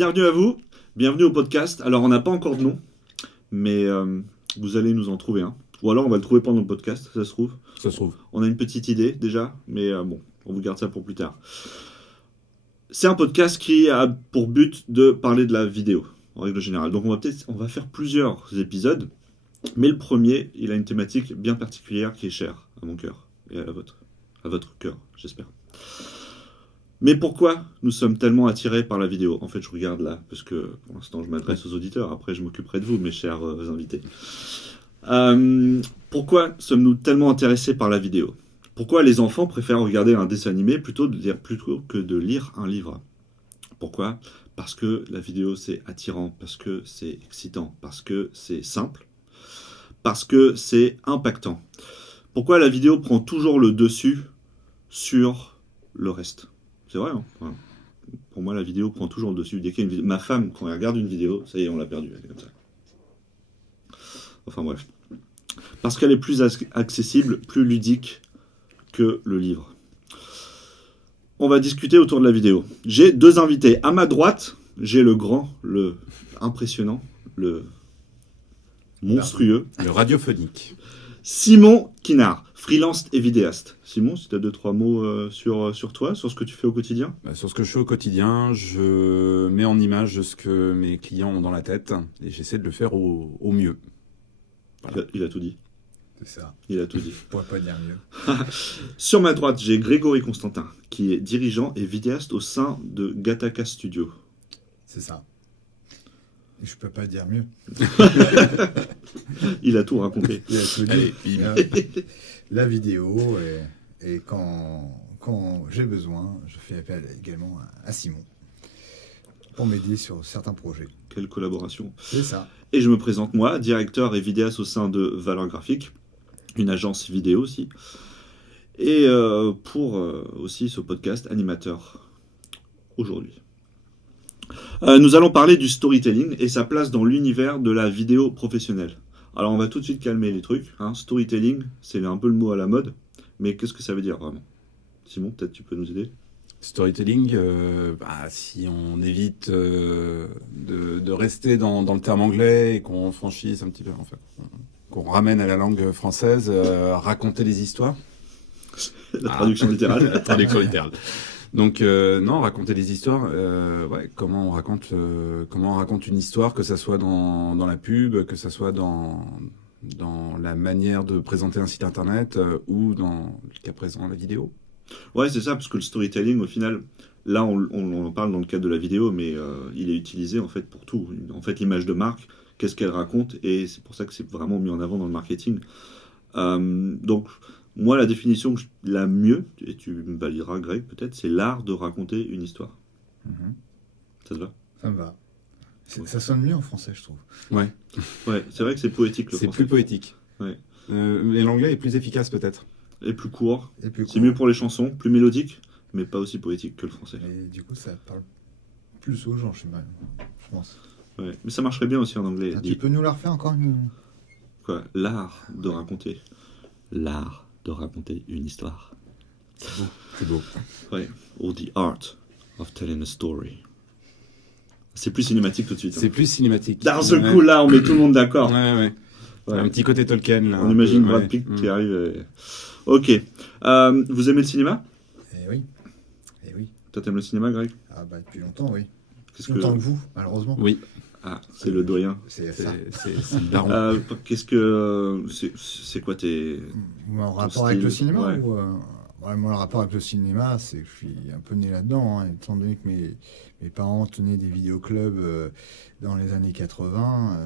Bienvenue à vous, bienvenue au podcast. Alors on n'a pas encore de nom, mais vous allez nous en trouver un. Ou alors on va le trouver pendant le podcast, ça se trouve. Ça se trouve. On a une petite idée déjà, mais bon, on vous garde ça pour plus tard. C'est un podcast qui a pour but de parler de la vidéo, en règle générale. Donc on va faire plusieurs épisodes, mais le premier, il a une thématique bien particulière qui est chère à mon cœur et à votre cœur, j'espère. Mais pourquoi nous sommes tellement attirés par la vidéo? En fait, je regarde là, parce que pour l'instant, je m'adresse aux auditeurs. Après, je m'occuperai de vous, mes chers invités. Pourquoi sommes-nous tellement intéressés par la vidéo? Pourquoi les enfants préfèrent regarder un dessin animé plutôt que de lire un livre? Pourquoi? Parce que la vidéo, c'est attirant, parce que c'est excitant, parce que c'est simple, parce que c'est impactant. Pourquoi la vidéo prend toujours le dessus sur le reste? C'est vrai, hein. Voilà. Pour moi, la vidéo prend toujours le dessus. Dès qu'il y a une vidéo... Ma femme, quand elle regarde une vidéo, ça y est, on l'a perdue. Elle est comme ça. Enfin bref. Parce qu'elle est plus accessible, plus ludique que le livre. On va discuter autour de la vidéo. J'ai deux invités. À ma droite, j'ai le grand, le impressionnant, le monstrueux. Le radiophonique. Simon Kinard, freelance et vidéaste. Simon, si tu as 2-3 mots sur toi, sur ce que tu fais au quotidien. Sur ce que je fais au quotidien, je mets en image ce que mes clients ont dans la tête et j'essaie de le faire au mieux. Voilà. Il a tout dit. C'est ça. Il a tout dit. Je pourrais pas dire mieux. Sur ma droite, j'ai Grégory Constantin, qui est dirigeant et vidéaste au sein de Gataka Studio. C'est ça. Et je peux pas dire mieux. Il a tout raconté. Il a tout dit. Allez, La vidéo, et quand j'ai besoin, je fais appel également à Simon pour m'aider sur certains projets. Quelle collaboration. C'est ça. Et je me présente moi, directeur et vidéaste au sein de Valeur Graphique, une agence vidéo aussi. Et pour aussi ce podcast, animateur aujourd'hui. Nous allons parler du storytelling et sa place dans l'univers de la vidéo professionnelle. Alors on va tout de suite calmer les trucs. Hein. Storytelling, c'est un peu le mot à la mode, mais qu'est-ce que ça veut dire vraiment? Simon, peut-être tu peux nous aider? Storytelling, si on évite de rester dans le terme anglais et qu'on franchisse un petit peu, enfin, qu'on ramène à la langue française, raconter des histoires. La traduction littérale. La traduction littérale. Donc non, raconter des histoires. Comment on raconte une histoire, que ça soit dans la pub, que ça soit dans la manière de présenter un site internet ou dans le cas présent la vidéo. Ouais, c'est ça, parce que le storytelling, au final, là, on en parle dans le cadre de la vidéo, mais il est utilisé en fait pour tout. En fait, l'image de marque, qu'est-ce qu'elle raconte, et c'est pour ça que c'est vraiment mis en avant dans le marketing. Donc, moi, la définition la mieux, et tu me valideras, Greg, peut-être, c'est l'art de raconter une histoire. Ça te va? Ça me va. Ça sonne mieux en français, je trouve. Ouais, c'est vrai que c'est poétique, le c'est français. plus poétique. Ouais. Mais l'anglais est plus efficace peut-être. Et plus court. Et plus C'est court. mieux pour les chansons, plus mélodique, mais pas aussi poétique que le français. Et du coup, ça parle plus aux gens, je pense. Ouais. Mais ça marcherait bien aussi en anglais. Tu peux nous la refaire encore Quoi? L'art de raconter. L'art de raconter une histoire. C'est beau. Ouais. Or the art of telling a story. C'est plus cinématique tout de suite. C'est plus cinématique. D'un seul coup, là, on met tout le monde d'accord. Ouais. Ouais. Un petit côté Tolkien là. On imagine Brad Pitt qui arrive. Ok. Vous aimez le cinéma? Eh oui. Toi, t'aimes le cinéma, Greg? Ah bah depuis longtemps, oui. Qu'est-ce Plus longtemps que vous, malheureusement. Oui. Ah, c'est le doyen. C'est ça. C'est le daron. Qu'est-ce que... C'est quoi tes... Mon rapport style, avec le cinéma ouais. Moi, le rapport avec le cinéma, c'est que je suis un peu né là-dedans, hein, étant donné que mes parents tenaient des vidéoclubs dans les années 80.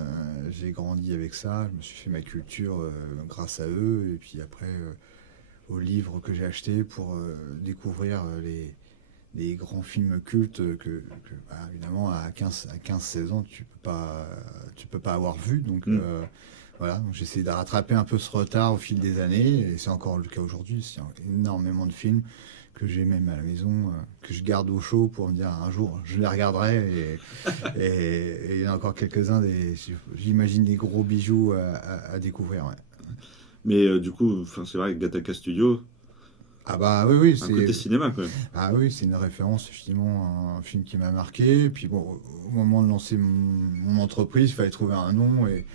J'ai grandi avec ça, je me suis fait ma culture grâce à eux, et puis après, aux livres que j'ai achetés pour découvrir les grands films cultes que évidemment, à 15-16 ans, tu peux pas avoir vu, donc... Voilà, donc j'essaie de rattraper un peu ce retard au fil des années, et c'est encore le cas aujourd'hui. Il y a énormément de films que j'ai même à la maison, que je garde au chaud pour me dire un jour je les regarderai, et il y en a encore quelques-uns, j'imagine des gros bijoux à découvrir. Ouais. Mais du coup, c'est vrai que Gataka Studio, Ah bah oui, Un côté c'est cinéma, quand même. ah oui, c'est une référence effectivement à un film qui m'a marqué. Puis bon, au moment de lancer mon entreprise, il fallait trouver un nom et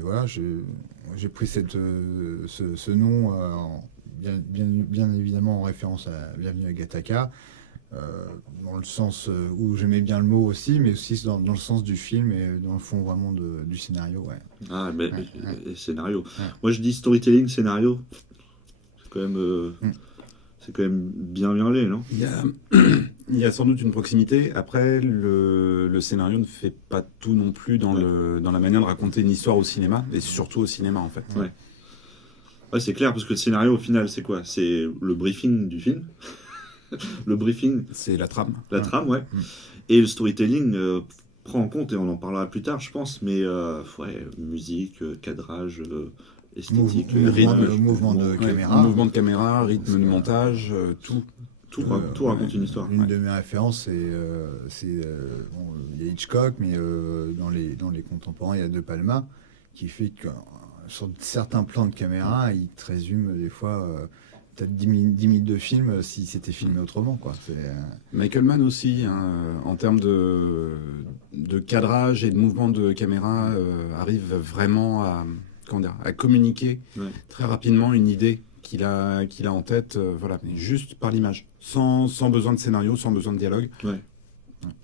voilà, j'ai pris ce nom bien évidemment en référence à Bienvenue à Gattaca, dans le sens où j'aimais bien le mot aussi, mais aussi dans le sens du film et dans le fond vraiment du scénario, ouais. Ah, mais Ouais, ouais, scénario. ouais. Moi, je dis storytelling, scénario. C'est quand même, Mm. c'est quand même bien laid, non? Il y a, il y a sans doute une proximité. Après, le scénario ne fait pas tout non plus dans, dans la manière de raconter une histoire au cinéma, et surtout au cinéma en fait. Ouais. Ouais, c'est clair, parce que le scénario, au final, c'est quoi? C'est le briefing du film. Le briefing, C'est la trame. la Ouais. trame, ouais. Mm. Et le storytelling prend en compte, et on en parlera plus tard, je pense, mais ouais, musique, cadrage, esthétique, Mouvement de caméra. Mouvement de caméra, rythme de montage, tout. tout raconte une histoire. Une Ouais. de mes références, bon, il y a Hitchcock, mais dans les contemporains, il y a De Palma, qui fait que sur certains plans de caméra, il te résume des fois peut-être 10 minutes de film si c'était filmé autrement, quoi. Michael Mann aussi, hein, en termes de cadrage et de mouvement de caméra, arrive vraiment comment dire, à communiquer Ouais. très rapidement une idée qu'il a en tête, voilà, mais juste par l'image, sans besoin de scénario, sans besoin de dialogue. Ouais.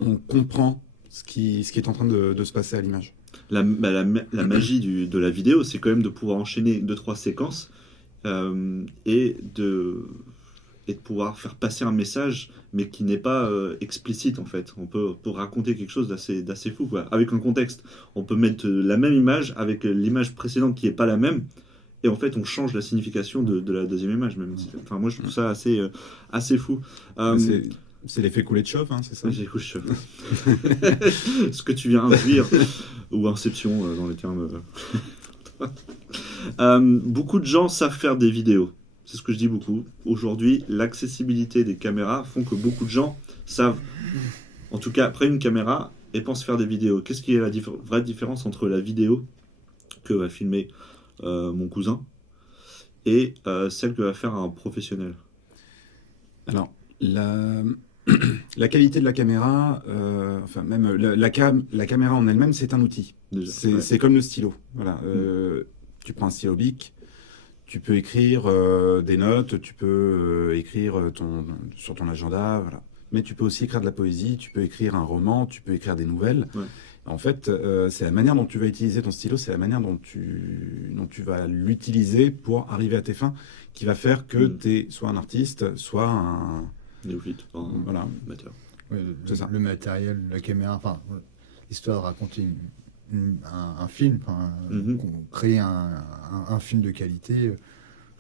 On comprend ce qui est en train de se passer à l'image. La magie de la vidéo, c'est quand même de pouvoir enchaîner 2-3 séquences et de pouvoir faire passer un message, mais qui n'est pas explicite en fait. On peut raconter quelque chose d'assez fou, quoi. Avec un contexte, on peut mettre la même image avec l'image précédente qui n'est pas la même, et en fait on change la signification de la deuxième image même. Enfin, moi je trouve ça assez fou. C'est l'effet coulé de chauffe, hein, c'est ça? J'écoute ce que tu viens de dire, ou Inception dans les termes. Beaucoup de gens savent faire des vidéos. C'est ce que je dis beaucoup. Aujourd'hui, l'accessibilité des caméras font que beaucoup de gens savent, en tout cas, prennent une caméra et pensent faire des vidéos. Qu'est-ce qui est la vraie différence entre la vidéo que va filmer mon cousin et celle que va faire un professionnel? Alors, la qualité de la caméra, enfin même la caméra en elle-même, c'est un outil. Déjà, C'est comme le stylo. Voilà. Tu prends un stylo bic, tu peux écrire des notes, tu peux écrire sur ton agenda, voilà. Mais tu peux aussi écrire de la poésie, tu peux écrire un roman, tu peux écrire des nouvelles. Ouais. En fait, c'est la manière dont tu vas utiliser ton stylo, c'est la manière dont tu vas l'utiliser pour arriver à tes fins, qui va faire que tu es soit un artiste, soit un... Néophyte, Voilà. amateur. Ouais, C'est ça. le matériel, la caméra, enfin, l'histoire de raconter un film, créer un film de qualité, je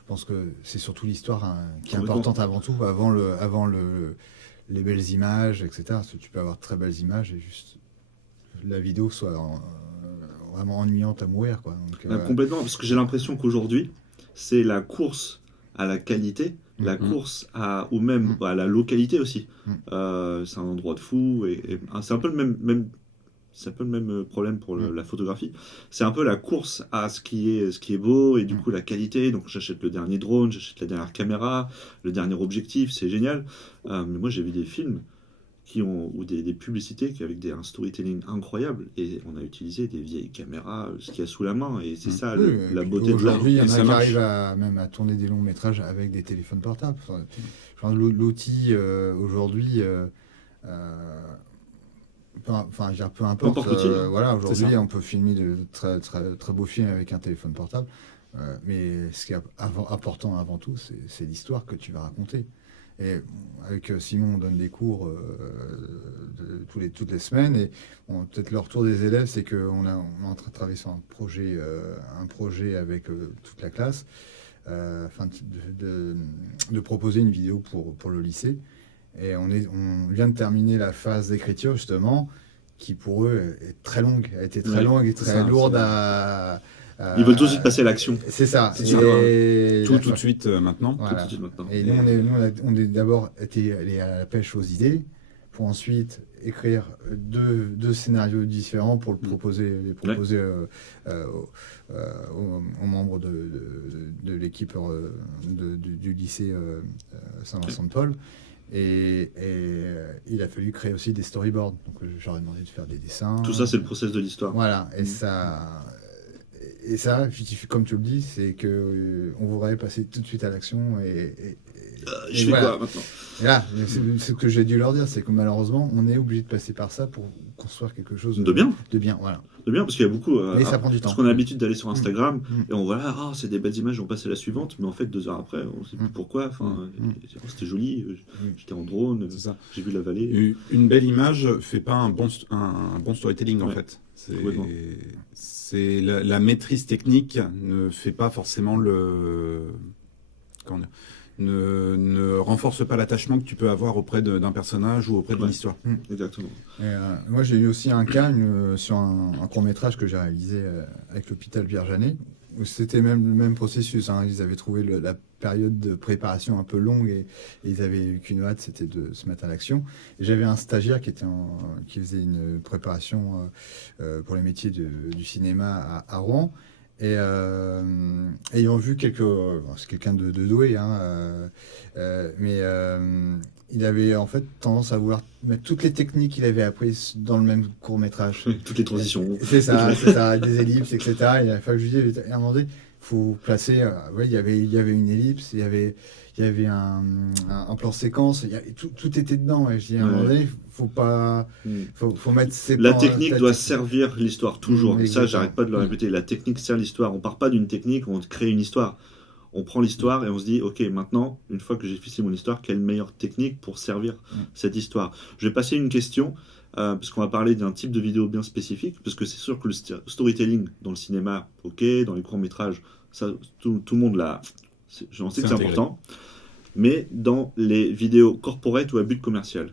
pense que c'est surtout l'histoire qui est importante avant tout, avant les belles images, etc. Parce que tu peux avoir de très belles images et juste la vidéo soit vraiment ennuyante à mourir, quoi. Donc, Complètement, parce que j'ai l'impression qu'aujourd'hui, c'est la course à la qualité, la course ou même à la localité aussi. C'est un endroit de fou et c'est un peu le même problème pour la photographie. C'est un peu la course à ce qui est beau et du coup la qualité. Donc j'achète le dernier drone, j'achète la dernière caméra, le dernier objectif, c'est génial. Mais moi j'ai vu des films ou des publicités avec un storytelling incroyable et on a utilisé des vieilles caméras, ce qu'il y a sous la main et c'est ça oui, la et puis beauté de l'art. aujourd'hui, il y en Et a ça qui marche. arrivent même à tourner des longs métrages avec des téléphones portables. Enfin, l'outil aujourd'hui, enfin, je veux dire, peu importe. N'importe l'outil, Voilà, aujourd'hui, ça. on peut filmer de très, très, très beaux films avec un téléphone portable. Mais ce qui est important avant tout, c'est l'histoire que tu vas raconter. Et avec Simon, on donne des cours toutes les semaines. Et peut-être le retour des élèves, c'est qu'on est en train de travailler sur un projet avec toute la classe, afin de proposer une vidéo pour le lycée. Et on vient de terminer la phase d'écriture, justement, qui pour eux est très longue, a été très longue et très lourde à... Ils veulent tout de suite passer à l'action. C'est ça. C'est ça. Tout de suite maintenant. Voilà. Tout de suite maintenant. Et nous, on est d'abord été allés à la pêche aux idées, pour ensuite écrire deux scénarios différents pour les proposer aux membres de l'équipe du lycée Saint-Vincent-de-Paul. Et il a fallu créer aussi des storyboards. Donc j'aurais demandé de faire des dessins. Tout ça, c'est le process de l'histoire. Voilà, et ça, comme tu le dis, c'est que on voudrait passer tout de suite à l'action Je fais quoi maintenant? Et là, c'est ce que j'ai dû leur dire, c'est que malheureusement, on est obligé de passer par ça pour construire quelque chose de bien. De bien, voilà. De bien, parce qu'il y a beaucoup. Mais ça prend du temps. Parce qu'on a l'habitude d'aller sur Instagram et on voit là, c'est des belles images, on passe à la suivante, mais en fait, 2 heures après, on ne sait plus pourquoi. Enfin, c'était joli, j'étais en drone, j'ai vu la vallée. Une belle image fait pas un bon storytelling en fait. C'est la maîtrise technique ne fait pas forcément ne renforce pas l'attachement que tu peux avoir auprès d'un personnage ou auprès d'une histoire. Exactement. Moi, j'ai eu aussi un cas sur un court-métrage que j'ai réalisé avec l'hôpital Pierre-Janet, où c'était le même processus. Ils avaient trouvé la période de préparation un peu longue et ils avaient eu qu'une hâte, c'était de se mettre à l'action. Et j'avais un stagiaire qui faisait une préparation pour les métiers du cinéma à Rouen. Et ayant vu c'est quelqu'un de doué, mais il avait en fait tendance à vouloir mettre toutes les techniques qu'il avait apprises dans le même court-métrage. Toutes les transitions. C'est ça, des ellipses, etc. Et à la fin, je lui dis, à un moment donné, il faut placer. Il y avait une ellipse, il y avait un plan séquence, tout était dedans. Et je dis, à un moment donné, faut mettre ses La plans, technique doit servir l'histoire, toujours. Ça, j'arrête pas de le répéter. La technique sert l'histoire. On part pas d'une technique, on crée une histoire. On prend l'histoire et on se dit, ok, maintenant, une fois que j'ai fixé mon histoire, quelle meilleure technique pour servir cette histoire? Je vais passer une question, parce qu'on va parler d'un type de vidéo bien spécifique, parce que c'est sûr que le storytelling dans le cinéma, ok, dans les courts-métrages, ça, tout le monde l'a. J'en sais que c'est important. Mais dans les vidéos corporate ou à but commercial,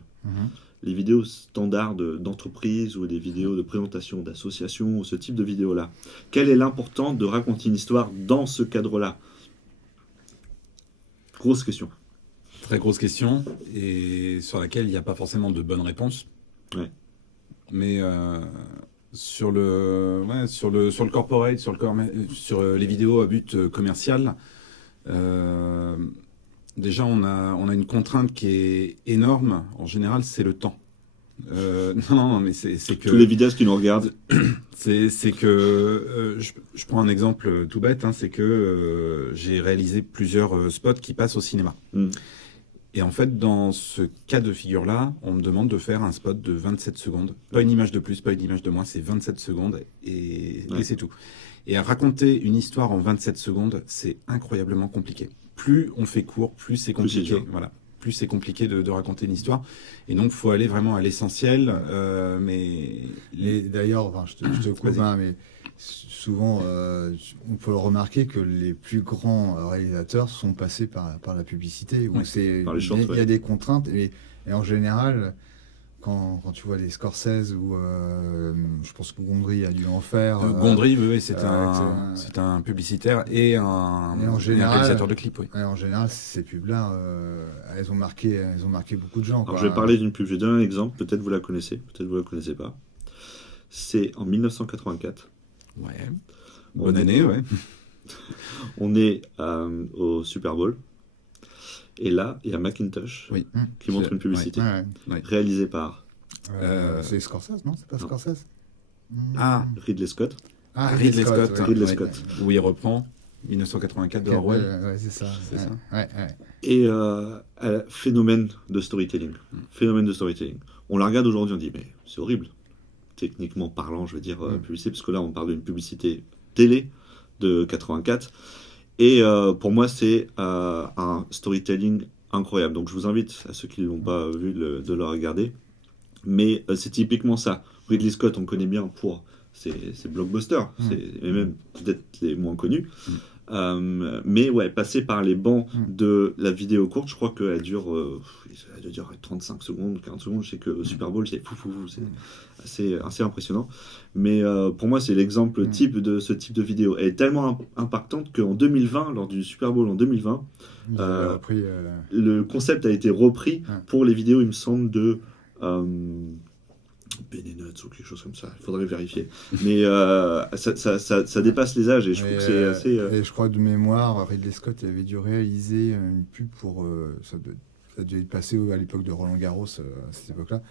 les vidéos standards d'entreprise ou des vidéos de présentation d'associations, ou ce type de vidéos-là, quelle est l'importance de raconter une histoire dans ce cadre-là? Grosse question. Très grosse question, et sur laquelle il n'y a pas forcément de bonne réponse. Ouais. Mais sur le corporate, sur les vidéos à but commercial, déjà on a une contrainte qui est énorme. En général, c'est le temps. Non, mais c'est que tous les vidéastes qui nous regardent, c'est que je prends un exemple tout bête, c'est que j'ai réalisé plusieurs spots qui passent au cinéma. Et en fait, dans ce cas de figure-là, on me demande de faire un spot de 27 secondes. Pas une image de plus, pas une image de moins, c'est 27 secondes et c'est tout. Et à raconter une histoire en 27 secondes, c'est incroyablement compliqué. Plus on fait court, plus c'est compliqué. Plus c'est compliqué de raconter une histoire. Et donc, il faut aller vraiment à l'essentiel. D'ailleurs, je te coupe, mais souvent, on peut remarquer que les plus grands réalisateurs sont passés par la publicité. Où il y a des contraintes. Et en général, quand tu vois les Scorsese ou je pense que Gondry a dû en faire. Gondry, oui, c'est un publicitaire et un réalisateur de clips. Oui. Et en général, ces pubs-là, elles ont marqué beaucoup de gens. Alors, je vais parler d'une pub. Je vais donner un exemple. Peut-être vous la connaissez, peut-être vous la connaissez pas. C'est en 1984. Ouais. Bonne année, ouais. On est au Super Bowl. Et là, il y a Macintosh qui montre une publicité réalisée par... c'est Scorsese, non? C'est pas Scorsese? Ridley Scott. Ridley Scott. Ouais. Où il reprend 1984 de Orwell. Ouais, c'est ça. Ouais. Et phénomène de storytelling. On la regarde aujourd'hui, on dit, mais c'est horrible. Techniquement parlant, je veux dire, publicité, parce que là, on parle d'une publicité télé de 84. Et pour moi, c'est un storytelling incroyable. Donc, je vous invite, à ceux qui ne l'ont pas vu, de le regarder. Mais c'est typiquement ça. Ridley Scott, on connaît bien pour ses blockbusters, et même peut-être les moins connus. Mais ouais, passer par les bancs de la vidéo courte, je crois qu'elle dure 35 secondes, 40 secondes. Je sais que au Super Bowl, c'est c'est assez impressionnant. Mais pour moi, c'est l'exemple type de ce type de vidéo. Elle est tellement impactante qu'en 2020, lors du Super Bowl en 2020, le concept a été repris pour les vidéos, il me semble, de Bene Nuts ou quelque chose comme ça. Il faudrait vérifier. Mais ça dépasse les âges et je trouve que c'est assez. Et je crois de mémoire, Ridley Scott avait dû réaliser une pub pour. Ça devait être passé à l'époque de Roland Garros, à cette époque-là.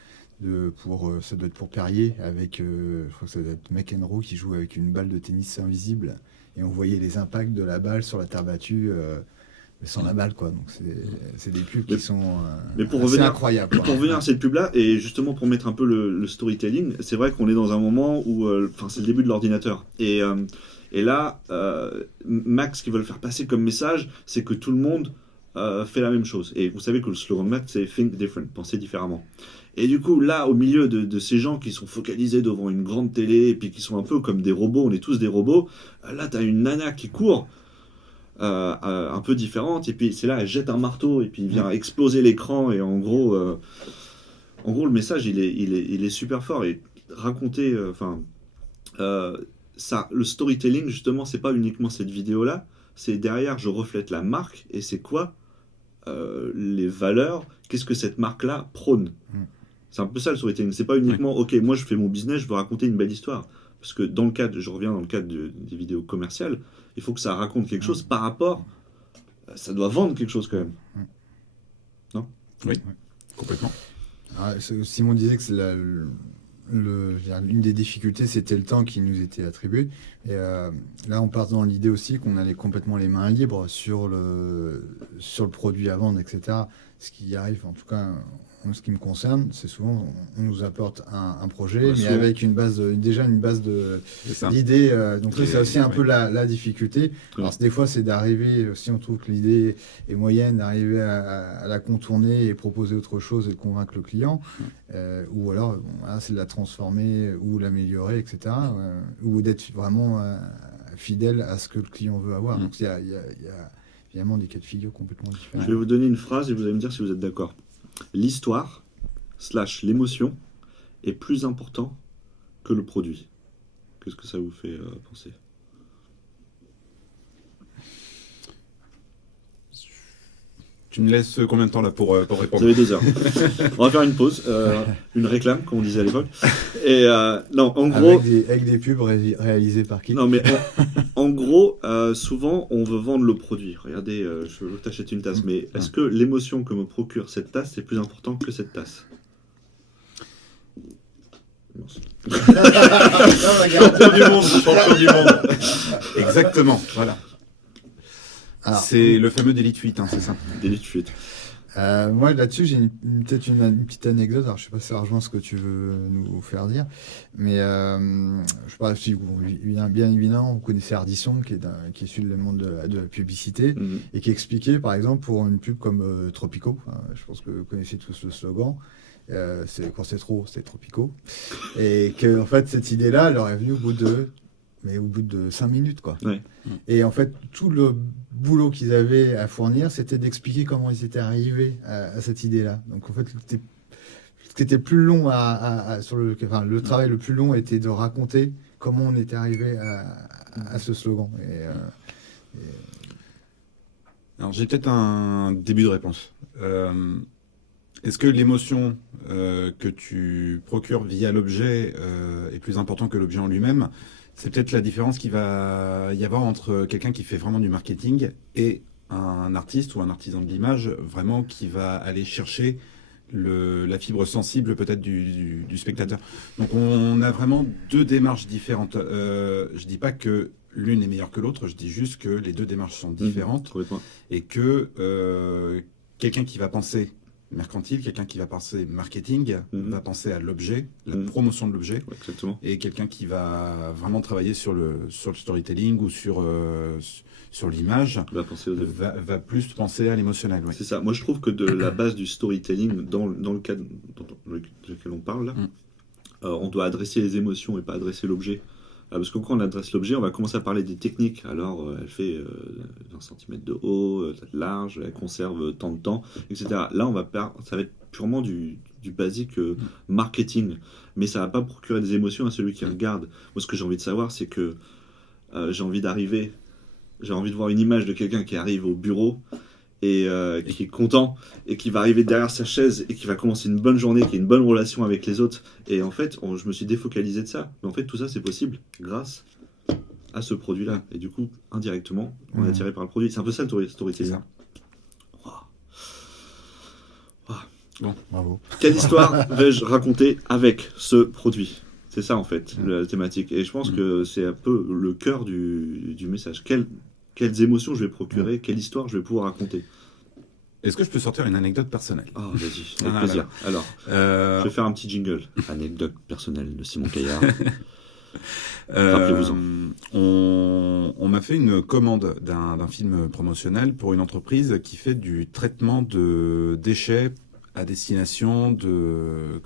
Ça doit être pour Perrier, avec. Je crois que ça doit être McEnroe qui joue avec une balle de tennis invisible. Et on voyait les impacts de la balle sur la terre battue. Mais sans la balle, quoi. Donc c'est des pubs qui sont mais pour assez revenir, incroyables. Pour revenir à cette pub-là, et justement pour mettre un peu le storytelling, c'est vrai qu'on est dans un moment où, c'est le début de l'ordinateur. Et là, Max, ce qu'ils veulent faire passer comme message, c'est que tout le monde fait la même chose. Et vous savez que le slogan de Max, c'est Think Different, penser différemment. Et du coup, là, au milieu de ces gens qui sont focalisés devant une grande télé, et puis qui sont un peu comme des robots, on est tous des robots, là, t'as une nana qui court, un peu différente, et puis c'est là, elle jette un marteau, et puis il vient exploser l'écran, et en gros, le message, il est super fort, et raconter, ça, le storytelling, justement, c'est pas uniquement cette vidéo-là, c'est derrière, je reflète la marque, et c'est quoi les valeurs, qu'est-ce que cette marque-là prône. C'est un peu ça le storytelling, c'est pas uniquement, ok, moi je fais mon business, je veux raconter une belle histoire. Parce que je reviens dans le cadre des vidéos commerciales, il faut que ça raconte quelque chose par rapport, ça doit vendre quelque chose quand même. Non ? Oui, complètement. Ah, Simon disait que c'est une des difficultés, c'était le temps qui nous était attribué. Et là, on part dans l'idée aussi qu'on allait complètement les mains libres sur le produit à vendre, etc. Ce qui arrive, en tout cas, en ce qui me concerne, c'est souvent on nous apporte un projet, mais avec déjà une base d'idées. Donc là, c'est aussi un peu la difficulté. Alors des fois, c'est d'arriver, si on trouve que l'idée est moyenne, d'arriver à la contourner et proposer autre chose et de convaincre le client. Ou alors, c'est de la transformer ou l'améliorer, etc. Ou d'être vraiment fidèle à ce que le client veut avoir. Donc il y a évidemment des cas de figure complètement différents. Je vais vous donner une phrase et vous allez me dire si vous êtes d'accord. L'histoire / l'émotion est plus important que le produit. Qu'est-ce que ça vous fait penser ? Tu me laisses combien de temps là pour répondre ? Vous avez 2 heures. On va faire une pause, une réclame, comme on disait à l'époque. Et non, en gros, avec des pubs réalisées par qui ? Non, mais en gros, souvent, on veut vendre le produit. Regardez, je veux t'acheter une tasse, mais est-ce que l'émotion que me procure cette tasse est plus important que cette tasse ? Champion du monde. Exactement, voilà. Alors, c'est le fameux délit de fuite, c'est ça. Délit de fuite. Moi, là-dessus, j'ai peut-être une petite anecdote. Alors, je sais pas si ça rejoint ce que tu veux nous faire dire, mais je sais pas si bien évidemment, vous connaissez Ardisson, qui est issu du monde de la publicité, et qui expliquait, par exemple, pour une pub comme Tropico, je pense que vous connaissez tous le slogan, quand c'est trop, c'est Tropico, et que, en fait, cette idée-là, elle leur est venue au bout de 5 minutes, quoi. Ouais. Et en fait, tout le boulot qu'ils avaient à fournir, c'était d'expliquer comment ils étaient arrivés à cette idée-là. Donc, en fait, ce qui était plus long le travail le plus long était de raconter comment on était arrivé à ce slogan. Alors, j'ai peut-être un début de réponse. Est-ce que l'émotion que tu procures via l'objet est plus importante que l'objet en lui-même ? C'est peut-être la différence qu'il va y avoir entre quelqu'un qui fait vraiment du marketing et un artiste ou un artisan de l'image vraiment qui va aller chercher la fibre sensible peut-être du spectateur. Donc on a vraiment 2 démarches différentes. Je dis pas que l'une est meilleure que l'autre, je dis juste que les 2 démarches sont différentes et que quelqu'un qui va penser mercantile, quelqu'un qui va penser marketing, va penser à l'objet, la promotion de l'objet, et quelqu'un qui va vraiment travailler sur le storytelling ou sur l'image va plus penser à l'émotionnel. Ouais. C'est ça. Moi, je trouve que de la base du storytelling, dans le cadre dans lequel on parle, là, on doit adresser les émotions et pas adresser l'objet. Parce que quand on adresse l'objet, on va commencer à parler des techniques. Alors, elle fait 20 cm de haut, de large, elle conserve tant de temps, etc. Là, ça va être purement du basique marketing. Mais ça ne va pas procurer des émotions à celui qui regarde. Moi, ce que j'ai envie de savoir, c'est que j'ai envie de voir une image de quelqu'un qui arrive au bureau et qui est content et qui va arriver derrière sa chaise et qui va commencer une bonne journée, qui a une bonne relation avec les autres. Et en fait, je me suis défocalisé de ça. Mais en fait, tout ça, c'est possible grâce à ce produit-là. Et du coup, indirectement, on est attiré par le produit. C'est un peu ça le storytelling. Wow. Wow. Bon. Bravo. Quelle histoire vais-je raconter avec ce produit? C'est ça en fait, la thématique. Et je pense que c'est un peu le cœur du message. Quelles émotions je vais procurer, quelle histoire je vais pouvoir raconter. Est-ce que je peux sortir une anecdote personnelle? Oh, vas-y, avec plaisir. Alors, je vais faire un petit jingle. Anecdote personnelle de Simon Caillard. Rappelez-vous-en. On m'a fait une commande d'un film promotionnel pour une entreprise qui fait du traitement de déchets à destination des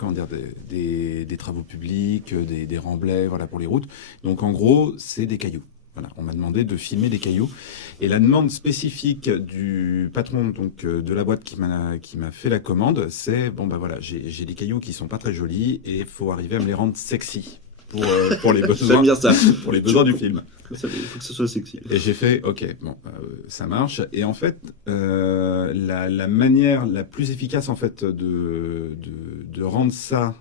travaux publics, des remblais, voilà, pour les routes. Donc en gros, c'est des cailloux. Voilà, on m'a demandé de filmer des cailloux. Et la demande spécifique du patron de la boîte qui m'a fait la commande, c'est bon bah voilà, j'ai des cailloux qui sont pas très jolis et il faut arriver à me les rendre sexy pour les besoins. J'aime bien ça. Pour les besoins du film. Il faut que ce soit sexy. Et j'ai fait, ok, bon, ça marche. Et en fait, la manière la plus efficace en fait de rendre ça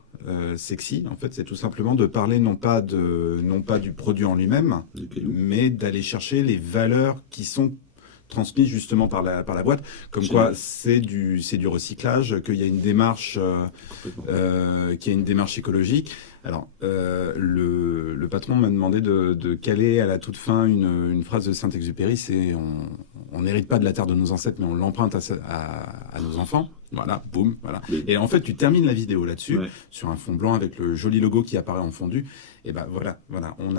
sexy, en fait, c'est tout simplement de parler non pas du produit en lui-même, mais d'aller chercher les valeurs qui sont transmises justement par la boîte, comme quoi c'est du recyclage, qu'il y a une démarche écologique. Alors le patron m'a demandé de caler à la toute fin une phrase de Saint-Exupéry, c'est on n'hérite pas de la terre de nos ancêtres, mais on l'emprunte à nos enfants. Voilà, boum, voilà. Oui. Et en fait, tu termines la vidéo là-dessus, Ouais. sur un fond blanc avec le joli logo qui apparaît en fondu. Et ben voilà, on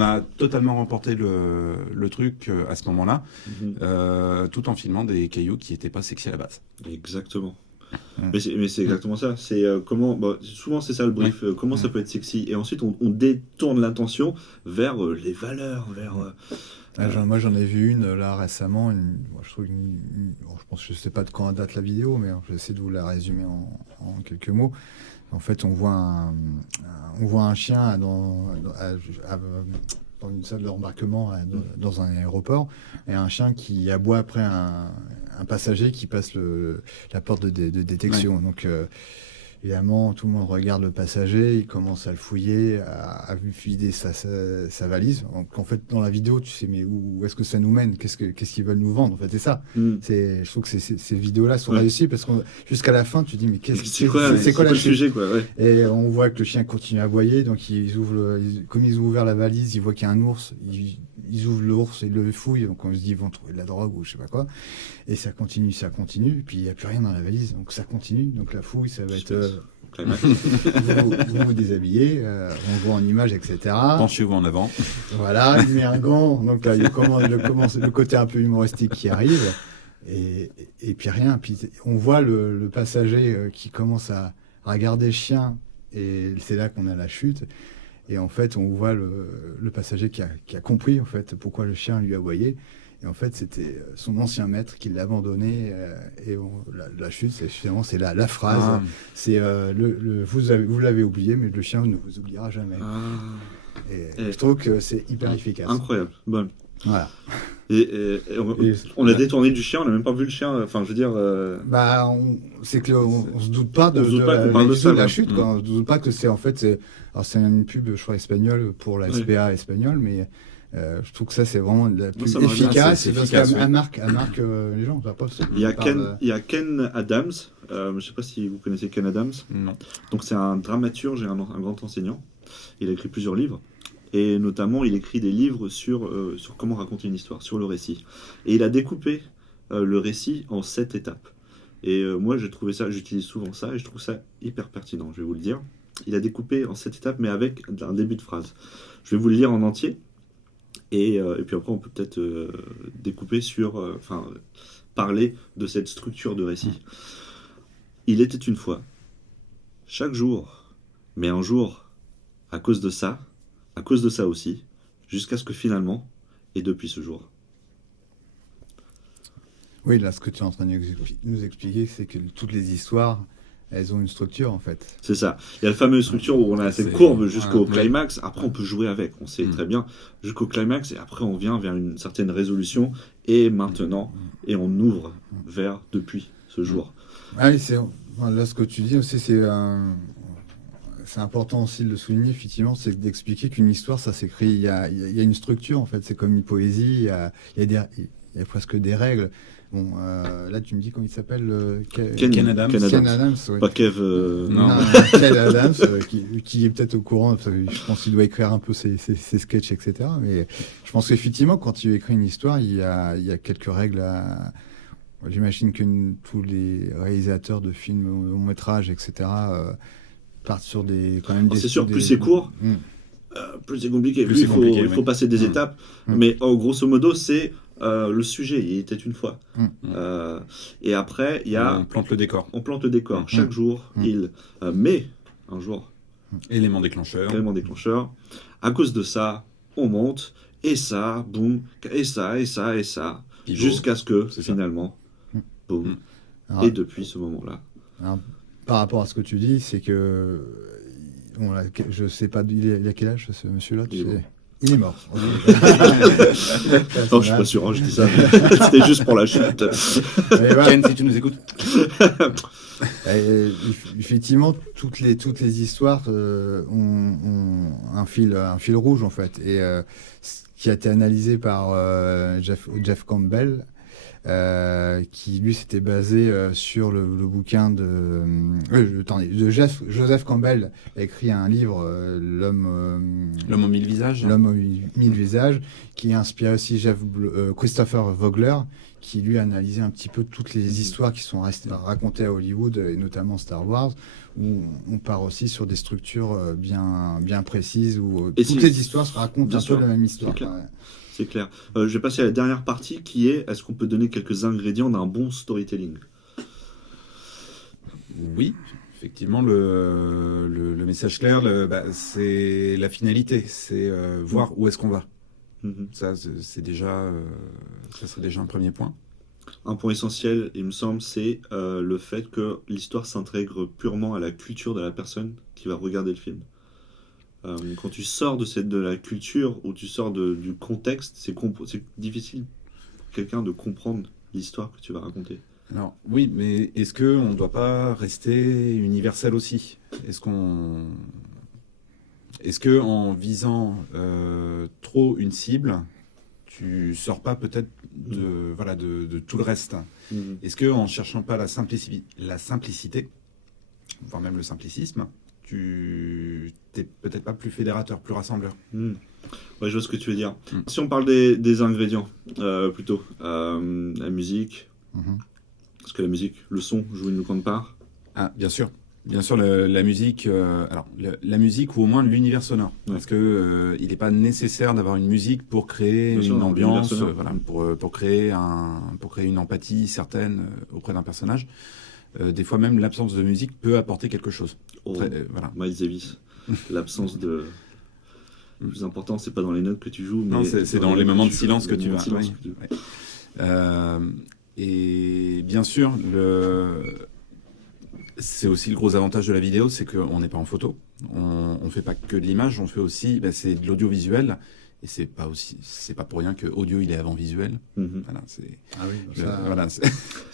a totalement remporté le truc à ce moment-là, tout en filmant des cailloux qui n'étaient pas sexy à la base. Exactement. Mais c'est exactement ça. C'est souvent c'est ça le brief. Comment ça peut être sexy. Et ensuite on détourne l'attention vers les valeurs, vers. Moi j'en ai vu une là récemment. Je trouve je pense je sais pas de quand date la vidéo, mais j'essaie de vous la résumer en quelques mots. En fait, on voit un chien dans une salle d'embarquement dans un aéroport, et un chien qui aboie après un passager qui passe la porte de détection. Ouais. Donc évidemment, tout le monde regarde le passager, il commence à le fouiller, à vider sa valise. Donc en fait, dans la vidéo, tu sais, mais où est-ce que ça nous mène? Qu'est-ce qu'ils veulent nous vendre? En fait, c'est ça. Je trouve que ces vidéos-là sont réussies parce que jusqu'à la fin, tu dis, mais c'est quoi le sujet, quoi, ouais. Et on voit que le chien continue à aboyer, donc comme ils ont ouvert la valise, ils voient qu'il y a un ours, ils ouvrent l'ours et le fouillent, donc on se dit, ils vont trouver de la drogue ou je sais pas quoi. Et ça continue, puis il n'y a plus rien dans la valise, donc ça continue. Donc la fouille, ça va être... vous vous déshabillez, on voit en image, etc. Penchez-vous en avant. Voilà, il met un gant, donc là, il commence le côté un peu humoristique qui arrive, et puis rien. Puis on voit le passager qui commence à regarder le chien, et c'est là qu'on a la chute. Et en fait, on voit le passager qui a compris en fait pourquoi le chien lui aboyait. Et en fait, c'était son ancien maître qui l'a abandonné. Et la chute, c'est la phrase. Ah. C'est vous l'avez oublié, mais le chien ne vous oubliera jamais. Ah. Et je trouve que c'est hyper efficace. Incroyable. Bon. Voilà. Et on a détourné du chien, on n'a même pas vu le chien. Enfin, je veux dire. C'est que on se doute pas de la chute. Quoi. On se doute pas que c'est en fait. C'est une pub, je crois, espagnole pour la SPA espagnole, mais. Je trouve que ça c'est vraiment la plus efficace, parce qu'elle marque les gens. Il y a Ken Adams, je ne sais pas si vous connaissez Ken Adams. Non. Donc c'est un dramaturge et un grand enseignant. Il a écrit plusieurs livres, et notamment il écrit des livres sur comment raconter une histoire, sur le récit. Et il a découpé le récit en 7 étapes. Et moi j'utilise souvent ça, et je trouve ça hyper pertinent, je vais vous le dire. Il a découpé en 7 étapes, mais avec un début de phrase. Je vais vous le lire en entier. Et puis après, on peut peut-être découper parler de cette structure de récit. Il était une fois, chaque jour, mais un jour, à cause de ça aussi, jusqu'à ce que finalement, et depuis ce jour. Oui, là, ce que tu es en train de nous expliquer, c'est que toutes les histoires elles ont une structure en fait. C'est ça. Il y a la fameuse structure où on a cette C'est- courbe jusqu'au ouais. climax. Après, on peut jouer avec. On sait Mm. très bien jusqu'au climax. Et après, on vient vers une certaine résolution. Et maintenant, et on ouvre vers depuis ce jour. Ah oui, là ce que tu dis aussi, c'est important aussi de le souligner, effectivement, c'est d'expliquer qu'une histoire, ça s'écrit, il y a une structure, en fait, c'est comme une poésie, il y a presque des règles. Bon, là, tu me dis comment il s'appelle Ken Adams. Ken Adams, ouais. Pas Kev. Non. Ken Adams, qui est peut-être au courant, parce que je pense qu'il doit écrire un peu ses sketchs, etc. Mais je pense qu'effectivement, quand tu écris une histoire, il y a quelques règles à... J'imagine que tous les réalisateurs de films long métrage, etc., partent sur quand même C'est sûr, plus c'est court, plus c'est compliqué. Plus Plus c'est compliqué, il faut oui. passer des étapes. Mais grosso modo, c'est le sujet. Il était une fois. Et après, il y a... On plante le décor. On plante le décor. Chaque jour, il met un jour Élément déclencheur. élément déclencheur. À cause de ça, on monte. Et ça, boum. Et ça, et ça, et ça. Pivot. Jusqu'à ce que, C'est ça. finalement, boum. Alors, Et depuis ce moment-là. alors, par rapport à ce que tu dis, c'est que... Bon, là, je sais pas, il a quel âge, ce monsieur-là, tu Il est sais mort. Il est mort. Non, je suis pas sûr, hein, je dis ça. C'était juste pour la chute. Mais voilà. Ken, si tu nous écoutes. Et, effectivement, toutes les histoires ont un fil rouge en fait, et qui a été analysé par Jeff Campbell, qui lui s'était basé sur le bouquin de Joseph Campbell, a écrit un livre, L'homme aux 1000 visages. L'homme aux 1000 visages, qui a inspiré aussi Christopher Vogler, qui lui a analysé un petit peu toutes les histoires qui sont racontées à Hollywood, et notamment Star Wars, où on part aussi sur des structures bien précises, où Et toutes les histoires se racontent bien un peu sûr, la même histoire. c'est clair. Ouais. C'est clair. Je vais passer à la dernière partie qui est est-ce qu'on peut donner quelques ingrédients d'un bon storytelling? Oui, effectivement, le message clair, c'est la finalité, c'est voir où est-ce qu'on va. Mhm. Ça, c'est déjà, ça serait déjà un premier point. Un point essentiel, il me semble, c'est le fait que l'histoire s'intègre purement à la culture de la personne qui va regarder le film. Quand tu sors de la culture ou tu sors du contexte, c'est difficile pour quelqu'un de comprendre l'histoire que tu vas raconter. Alors, oui, mais est-ce qu'on ne doit pas rester universel aussi? Est-ce que en visant trop une cible, tu sors pas peut-être de tout le reste? Mhm. Est-ce que en cherchant pas la simplicité, voire même le simplicisme, tu t'es peut-être pas plus fédérateur, plus rassembleur? Mhm. Ouais, je vois ce que tu veux dire. Mhm. Si on parle des ingrédients, plutôt, la musique, Mhm. parce que la musique, le son joue une grande part. Ah, bien sûr. Bien sûr, la musique, la musique ou au moins l'univers sonore. Ouais. Parce que il n'est pas nécessaire d'avoir une musique pour créer Bien sûr, une non, ambiance, l'univers sonore. pour créer une empathie certaine auprès d'un personnage. Des fois même, l'absence de musique peut apporter quelque chose. Oh, Voilà. Miles Davis, l'absence de... Le plus important, c'est pas dans les notes que tu joues, mais Non, c'est dans les moments de silence que tu vas. silence Oui, que tu- oui. Et bien sûr, c'est aussi le gros avantage de la vidéo, c'est qu'on n'est pas en photo. On ne fait pas que de l'image, on fait aussi, c'est de l'audiovisuel. Et c'est pas pour rien que audio il est avant visuel. Mhm. Voilà, Ah oui, ça, voilà,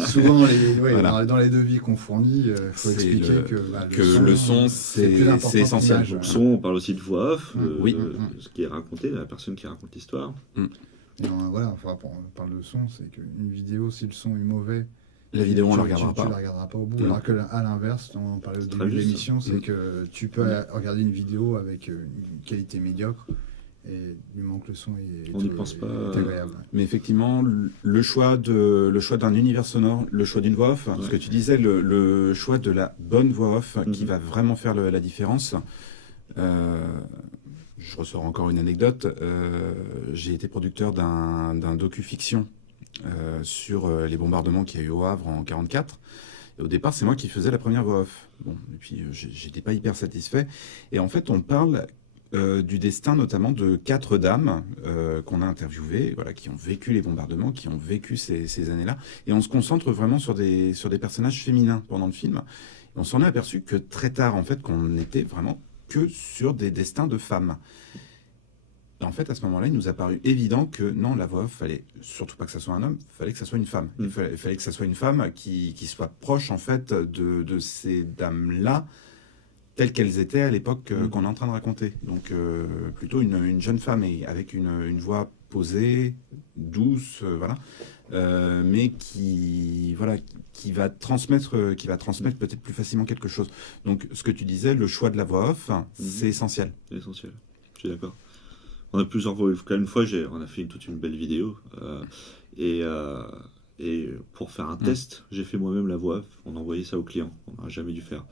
souvent Voilà. dans les devis qu'on fournit, il faut C'est expliquer que le son, plus important c'est que essentiel. l'image. Le son, on parle aussi de voix off, Oui. ce qui est raconté, la personne qui raconte l'histoire. Et voilà, on parle de son, c'est qu'une vidéo, si le son est mauvais, La vidéo, on tu la regardera tu la pas. regardera pas au bout. Non. Alors qu'à l'inverse, on parlait au très début de juste. l'émission, c'est que tu peux regarder une vidéo avec une qualité médiocre et il manque le son et On n'y pense pas. est agréable. Mais effectivement, le choix d'un univers sonore, le choix d'une voix off, ce que tu disais, le choix de la bonne voix off qui va vraiment faire la différence. Je ressors encore une anecdote. J'ai été producteur d'un docu-fiction sur les bombardements qu'il y a eu au Havre en 1944. Et au départ, c'est moi qui faisais la première voix off. Bon, et puis j'étais pas hyper satisfait. Et en fait, on parle du destin notamment de 4 dames qu'on a interviewées, voilà, qui ont vécu les bombardements, qui ont vécu ces années-là. Et on se concentre vraiment sur des personnages féminins pendant le film. On s'en est aperçu que très tard, en fait, qu'on était vraiment que sur des destins de femmes. Et en fait, à ce moment-là, il nous a paru évident que non, la voix off, fallait surtout pas que ça soit un homme, fallait que ça soit une femme. Il fallait que ça soit une femme qui soit proche, en fait, de ces dames-là, telles qu'elles étaient à l'époque qu'on est en train de raconter. Donc, plutôt une jeune femme et avec une voix posée, douce, voilà, mais qui va transmettre peut-être plus facilement quelque chose. Donc, ce que tu disais, le choix de la voix off, c'est essentiel. C'est essentiel, je suis d'accord. On a plusieurs fois, une fois, on a fait toute une belle vidéo, et pour faire un test, j'ai fait moi-même la voix off. On a envoyé ça au client, on n'aurait jamais dû faire.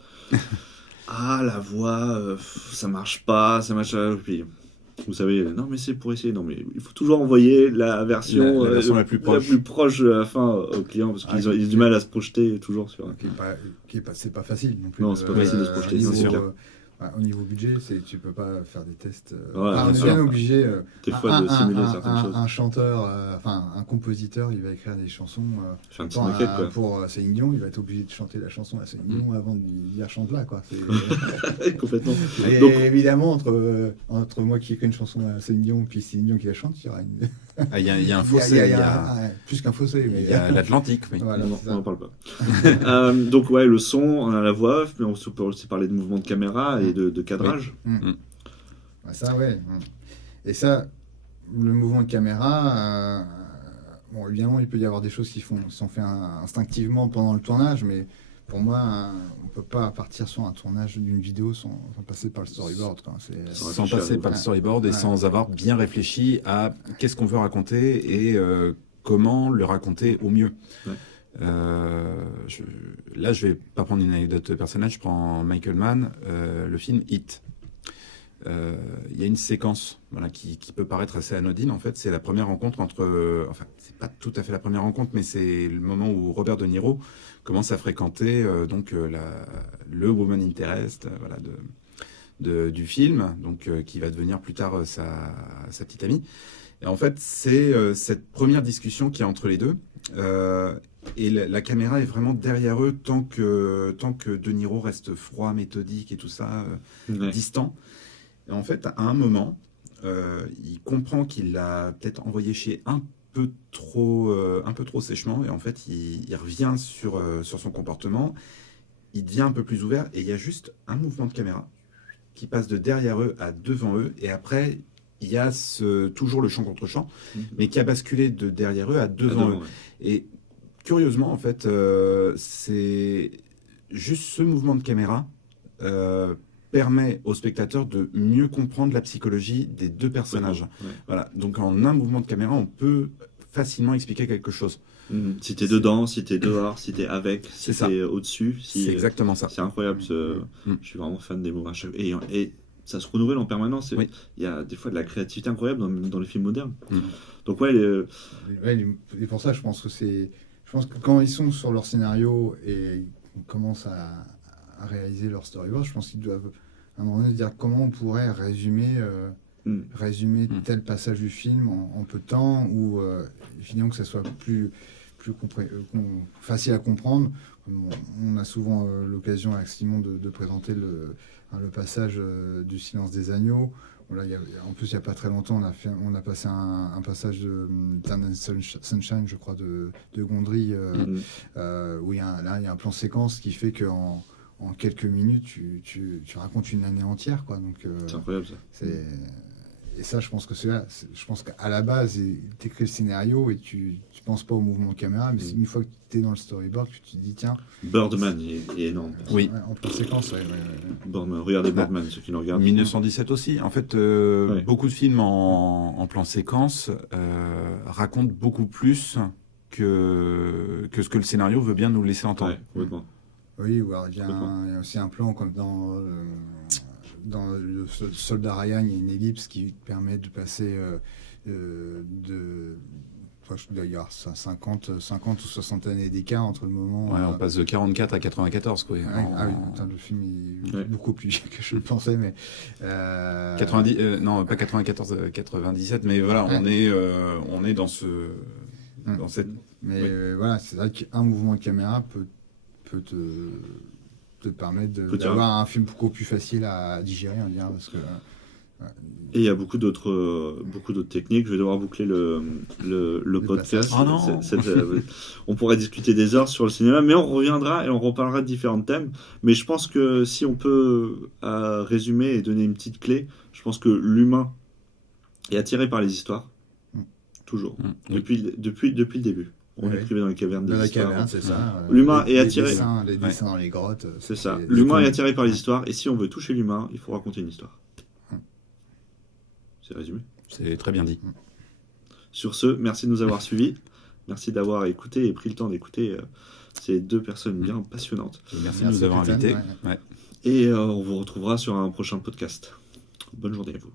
Ah, la voix, ça marche pas, ça marche pas. Puis, vous savez, non, mais c'est pour essayer. Non, mais il faut toujours envoyer la version, la version la plus proche de la fin au client, parce qu'ils ont du mal à se projeter toujours sur. C'est pas facile non plus. Non, c'est pas facile de se projeter, c'est sûr. Au niveau budget, tu peux pas faire des tests. Ouais, on est bien obligé. Des fois, de simuler certaines choses. Un chanteur, un compositeur, il va écrire des chansons. Faire une petite maquette, quoi. Pour Céline Dion, il va être obligé de chanter la chanson à Céline Dion avant de lui dire chante là, quoi. Complètement. Et Donc, évidemment, entre moi qui écris une chanson à Céline Dion puis Céline Dion qui la chante, il y aura une. Il y a un fossé. Plus qu'un fossé. Il y a l'Atlantique, oui. Voilà, on n'en parle pas. Donc, ouais, le son, on a la voix off, mais on peut aussi parler de mouvement de caméra et de cadrage. Oui. Ça, ouais. Et ça, le mouvement de caméra, bon, évidemment, il peut y avoir des choses qui sont faites instinctivement pendant le tournage, mais pour moi, on peut pas partir sur un tournage d'une vidéo sans passer par le storyboard, quoi. Sans passer par le storyboard et sans avoir bien réfléchi à qu'est-ce qu'on veut raconter et comment le raconter au mieux. Ouais. Là, je vais pas prendre une anecdote personnelle, je prends Michael Mann, le film Hit. Il y a une séquence qui peut paraître assez anodine, en fait. C'est la première rencontre entre... enfin, c'est pas tout à fait la première rencontre, mais c'est le moment où Robert De Niro commence à fréquenter le woman interest du film, donc qui va devenir plus tard sa petite amie. Et en fait, c'est cette première discussion qu'il y a entre les deux. Et la caméra est vraiment derrière eux tant que De Niro reste froid, méthodique et tout ça, distant. Et en fait, à un moment, il comprend qu'il l'a peut-être envoyé chier un peu trop sèchement. Et en fait, il revient sur son comportement. Il devient un peu plus ouvert. Et il y a juste un mouvement de caméra qui passe de derrière eux à devant eux. Et après, il y a toujours le champ contre champ, mais qui a basculé de derrière eux à devant eux. Ouais. Et curieusement, en fait, c'est juste ce mouvement de caméra permet au spectateur de mieux comprendre la psychologie des deux personnages. Ouais. Voilà. Donc, en un mouvement de caméra, on peut facilement expliquer quelque chose. Si t'es dedans, si t'es dehors, si t'es avec, si t'es au-dessus. C'est exactement ça. C'est incroyable. Je suis vraiment fan des mots. Et ça se renouvelle en permanence. Oui. Il y a des fois de la créativité incroyable dans les films modernes. Donc, ouais. Et pour ça, je pense que quand ils sont sur leur scénario et ils commencent à réaliser leur storyboard, je pense qu'ils doivent à un moment donné se dire comment on pourrait résumer tel passage du film en peu de temps, ou finalement que ça soit plus facile à comprendre. On a souvent l'occasion avec Simon de présenter le passage du Silence des agneaux. Là, en plus, il n'y a pas très longtemps, on a passé un passage de Eternal Sunshine, je crois, de Gondry, où il y a un plan séquence qui fait qu'en quelques minutes, tu racontes une année entière, quoi. Donc, c'est incroyable, ça. Et ça, je pense que je pense qu'à la base, tu écris le scénario et tu penses pas au mouvement de caméra, mais c'est une fois que tu es dans le storyboard que tu te dis, tiens... Birdman est énorme. Oui. En plan séquence, Birdman, regardez Birdman, ceux qui nous regardent. 1917 aussi. En fait, beaucoup de films en plan séquence racontent beaucoup plus que ce que le scénario veut bien nous laisser entendre. Oui, il y a aussi un plan comme dans le Soldat Ryan, il y a une ellipse qui permet de passer il y a 50 ou 60 années d'écart entre le moment... Ouais, on passe de 44 à 94, quoi. Le film est beaucoup plus vieux que je le pensais, mais... 90, non, pas 94, 97, mais voilà, on est dans cette... Mais voilà, c'est vrai qu'un mouvement de caméra peut te te permettre Peut-être. d'avoir un film beaucoup plus facile à digérer, on dirait, parce que Et il y a beaucoup d'autres techniques. Je vais devoir boucler le podcast. passage. Oh non. On pourrait discuter des heures sur le cinéma, mais on reviendra et on reparlera de différents thèmes. Mais je pense que si on peut résumer et donner une petite clé, je pense que l'humain est attiré par les histoires. Toujours. Oui. Depuis le début. On Oui. écrivait dans les cavernes des dans la histoires. caverne, c'est ça. L'humain est attiré. Les dessins dans les grottes. C'est ça. des L'humain est contes. attiré par les histoires. Et si on veut toucher l'humain, il faut raconter une histoire. C'est résumé. C'est très bien dit. Sur ce, merci de nous avoir suivis. Merci d'avoir écouté et pris le temps d'écouter ces deux personnes bien passionnantes. Et merci de nous avoir Stéphane, invités. ouais. Ouais. Et on vous retrouvera sur un prochain podcast. Bonne journée à vous.